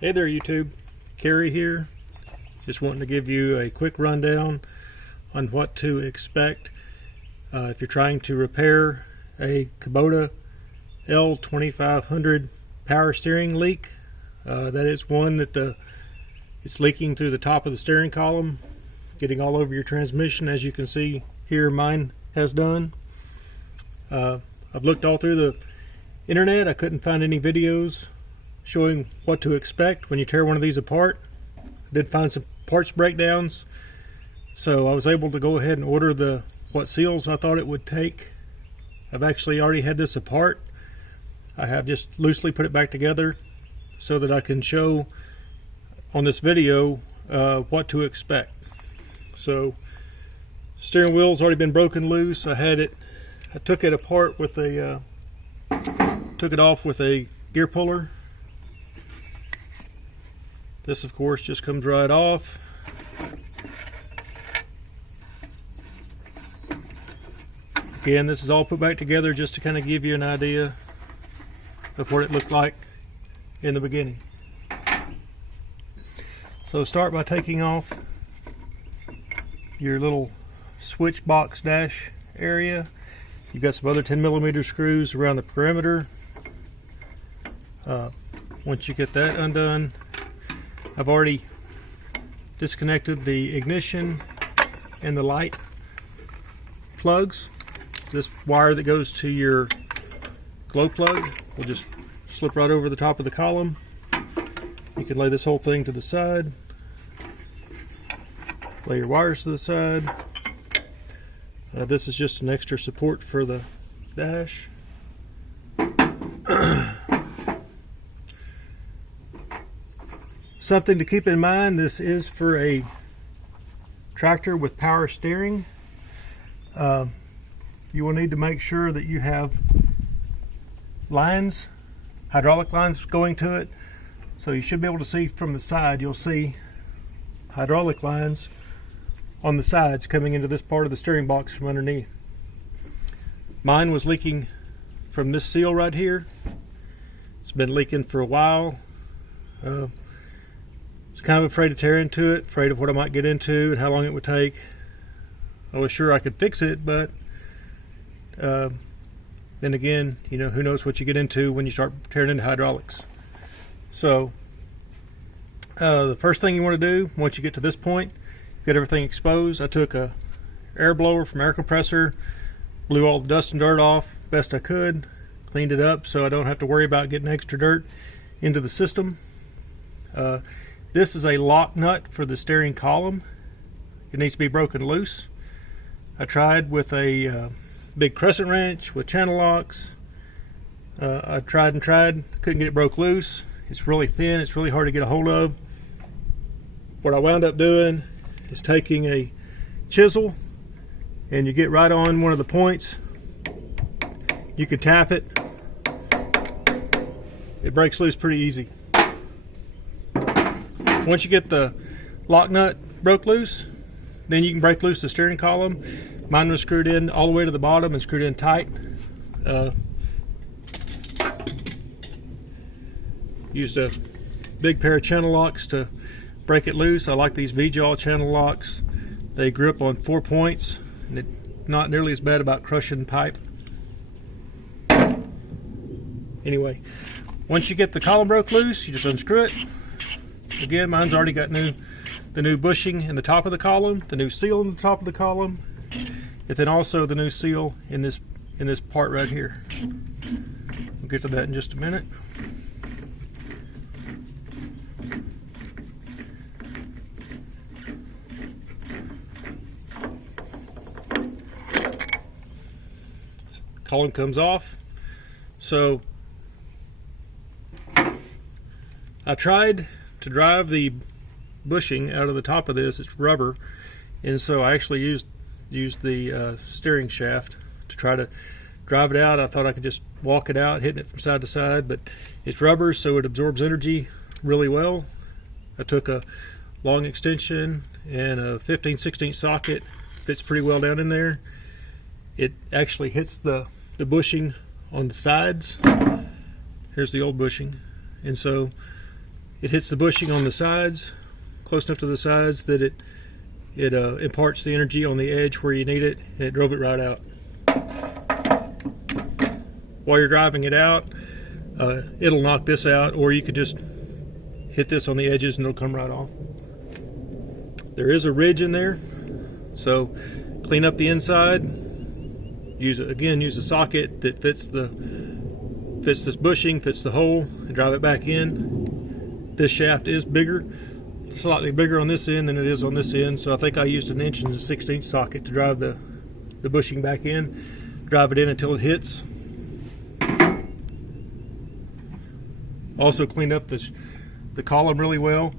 Hey there YouTube, Kerry here. Just wanting to give you a quick rundown on what to expect if you're trying to repair a Kubota L2500 power steering leak. That is one that it's leaking through the top of the steering column, getting all over your transmission, as you can see here mine has done. I've looked all through the internet. I couldn't find any videos showing what to expect when you tear one of these apart. I did find some parts breakdowns, so I was able to go ahead and order what seals I thought it would take. I've actually already had this apart. I have just loosely put it back together so that I can show on this video what to expect. So steering wheel's already been broken loose. I took it apart with took it off with a gear puller. This, of course, just comes right off. Again, this is all put back together just to kind of give you an idea of what it looked like in the beginning. So start by taking off your little switch box dash area. You've got some other 10mm screws around the perimeter. Once you get that undone, I've already disconnected the ignition and the light plugs. This wire that goes to your glow plug will just slip right over the top of the column. You can lay this whole thing to the side, lay your wires to the side. This is just an extra support for the dash. Something to keep in mind, this is for a tractor with power steering. You will need to make sure that you have lines, hydraulic lines going to it. So you should be able to see from the side, you'll see hydraulic lines on the sides coming into this part of the steering box from underneath. Mine was leaking from this seal right here. It's been leaking for a while. I was kind of afraid to tear into it, afraid of what I might get into and how long it would take. I was sure I could fix it, but then again, you know, who knows what you get into when you start tearing into hydraulics. So the first thing you want to do once you get to this point, get everything exposed. I took a air blower from air compressor, blew all the dust and dirt off best I could, cleaned it up so I don't have to worry about getting extra dirt into the system. This is a lock nut for the steering column. It needs to be broken loose. I tried with a big crescent wrench with channel locks. I tried and tried, couldn't get it broke loose. It's really thin, it's really hard to get a hold of. What I wound up doing is taking a chisel, and you get right on one of the points. You can tap it. It breaks loose pretty easy. Once you get the lock nut broke loose, then you can break loose the steering column. Mine was screwed in all the way to the bottom and screwed in tight. Used a big pair of channel locks to break it loose. I like these V-jaw channel locks. They grip on 4 points, and it's not nearly as bad about crushing pipe. Anyway, once you get the column broke loose, you just unscrew it. Again, mine's already got the new bushing in the top of the column, the new seal in the top of the column, and then also the new seal in this part right here. We'll get to that in just a minute. Column comes off. So I tried to drive the bushing out of the top of this. It's rubber, and so I actually used the steering shaft to try to drive it out. I thought I could just walk it out, hitting it from side to side, but it's rubber, so it absorbs energy really well. I took a long extension and a 15/16 socket, fits pretty well down in there. It actually hits the bushing on the sides. Here's the old bushing, and so it hits the bushing on the sides, close enough to the sides that it imparts the energy on the edge where you need it, and it drove it right out. While you're driving it out, it'll knock this out, or you could just hit this on the edges and it'll come right off. There is a ridge in there, so clean up the inside. Use a socket that fits this bushing, fits the hole, and drive it back in. This shaft is bigger, slightly bigger on this end than it is on this end, so I think I used an 1 1/16" socket to drive the bushing back in. Drive it in until it hits. Also cleaned up the column really well.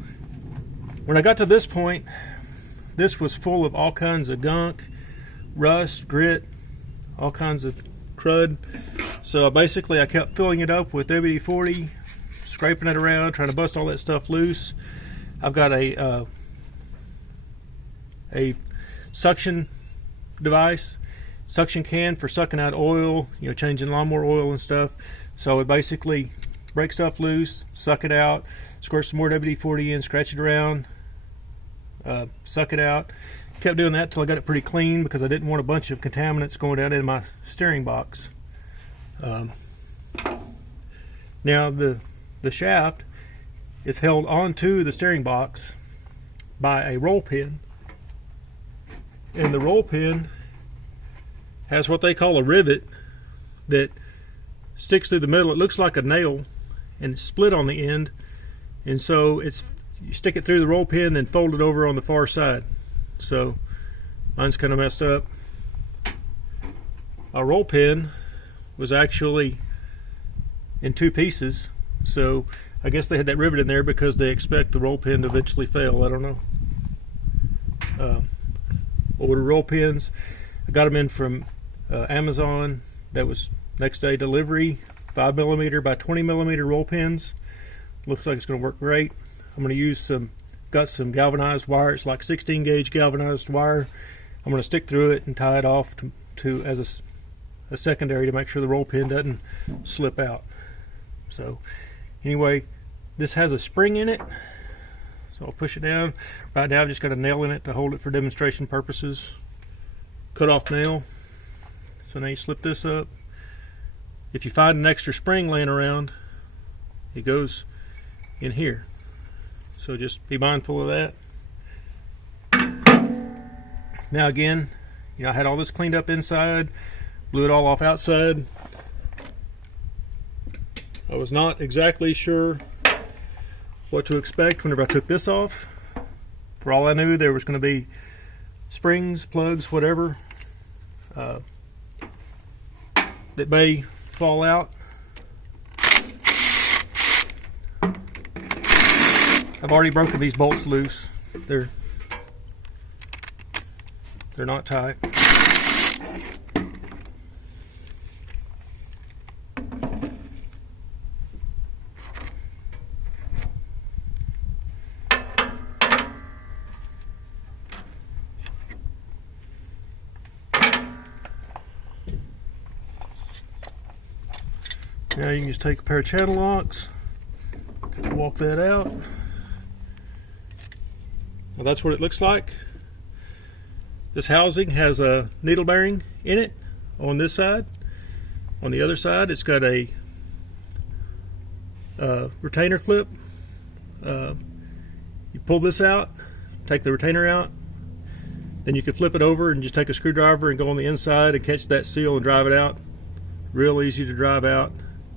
When I got to this point, this was full of all kinds of gunk, rust, grit, all kinds of crud. So basically I kept filling it up with WD-40, scraping it around, trying to bust all that stuff loose. I've got a suction device, suction can for sucking out oil, changing lawnmower oil and stuff. So it basically breaks stuff loose, suck it out, squirt some more WD-40 in, scratch it around, suck it out. Kept doing that till I got it pretty clean because I didn't want a bunch of contaminants going down in my steering box. Now the shaft is held onto the steering box by a roll pin, and the roll pin has what they call a rivet that sticks through the middle. It looks like a nail and it's split on the end, and so you stick it through the roll pin and fold it over on the far side. So mine's kind of messed up. Our roll pin was actually in 2 pieces, so I guess they had that rivet in there because they expect the roll pin to eventually fail. I don't know. Order roll pins. I got them in from Amazon. That was next day delivery. 5mm by 20mm roll pins. Looks like it's going to work great. I'm going to use got some galvanized wire. It's like 16 gauge galvanized wire. I'm going to stick through it and tie it off to as a secondary to make sure the roll pin doesn't slip out. So anyway, this has a spring in it, so I'll push it down. Right now I've just got a nail in it to hold it for demonstration purposes. Cut off nail. So now you slip this up. If you find an extra spring laying around, it goes in here. So just be mindful of that. Now again, I had all this cleaned up inside, blew it all off outside. I was not exactly sure what to expect whenever I took this off. For all I knew, there was going to be springs, plugs, whatever that may fall out. I've already broken these bolts loose. They're not tight. Now you can just take a pair of channel locks, walk that out. Well, that's what it looks like. This housing has a needle bearing in it on this side. On the other side, it's got a retainer clip. You pull this out, take the retainer out, then you can flip it over and just take a screwdriver and go on the inside and catch that seal and drive it out. Real easy to drive out.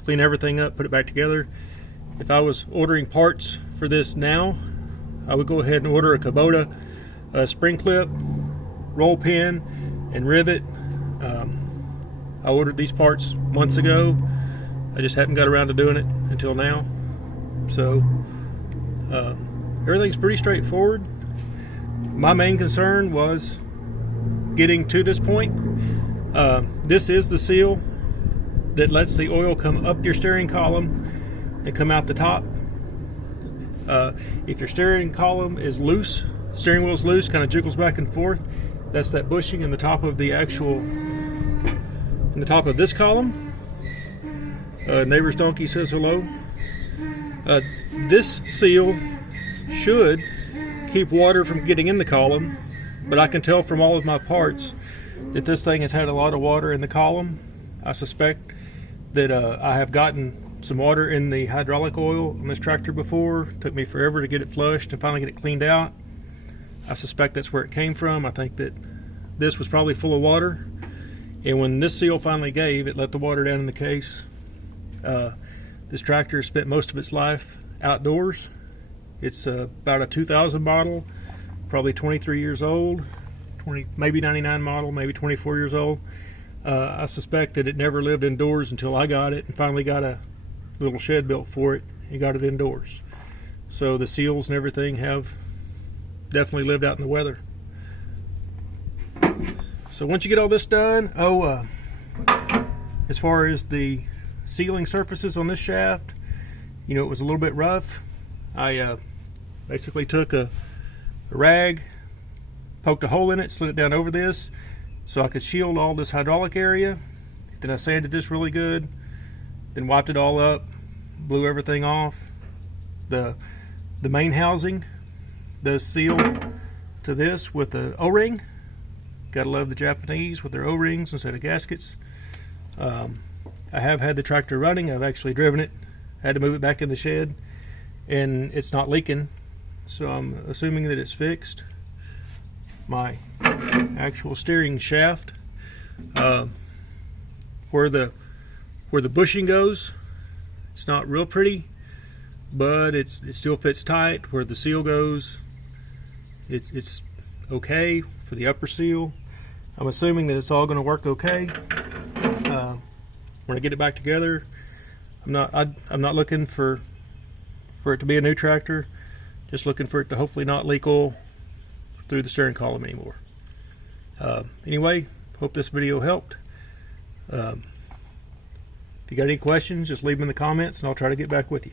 Clean everything up, put it back together. If I was ordering parts for this now, I would go ahead and order a Kubota spring clip, roll pin, and rivet. I ordered these parts months ago. I just hadn't got around to doing it until now. So everything's pretty straightforward. My main concern was getting to this point. This is the seal that lets the oil come up your steering column and come out the top. If your steering column is loose, steering wheel's loose, kind of jiggles back and forth, that's that bushing in the top of the in the top of this column. Neighbor's donkey says hello. This seal should keep water from getting in the column, but I can tell from all of my parts that this thing has had a lot of water in the column. I suspect that I have gotten some water in the hydraulic oil on this tractor before. It took me forever to get it flushed and finally get it cleaned out. I suspect that's where it came from. I think that this was probably full of water, and when this seal finally gave, it let the water down in the case. This tractor spent most of its life outdoors. It's about a 2000 model, probably 23 years old, maybe 99 model, maybe 24 years old. I suspect that it never lived indoors until I got it and finally got a little shed built for it and got it indoors. So the seals and everything have definitely lived out in the weather. So once you get all this done, as far as the sealing surfaces on this shaft, you know, it was a little bit rough. I basically took a rag, poked a hole in it, slid it down over this so I could shield all this hydraulic area. Then I sanded this really good, then wiped it all up, blew everything off. The main housing does seal to this with the O-ring. Gotta love the Japanese with their O-rings instead of gaskets. I have had the tractor running. I've actually driven it, had to move it back in the shed, and it's not leaking, so I'm assuming that it's fixed. My actual steering shaft, where the bushing goes, it's not real pretty, but it still fits tight. Where the seal goes, it's okay for the upper seal. I'm assuming that it's all going to work okay. When I get it back together, I'm not looking for it to be a new tractor. Just looking for it to hopefully not leak oil through the steering column anymore. Anyway, hope this video helped. If you got any questions, just leave them in the comments and I'll try to get back with you.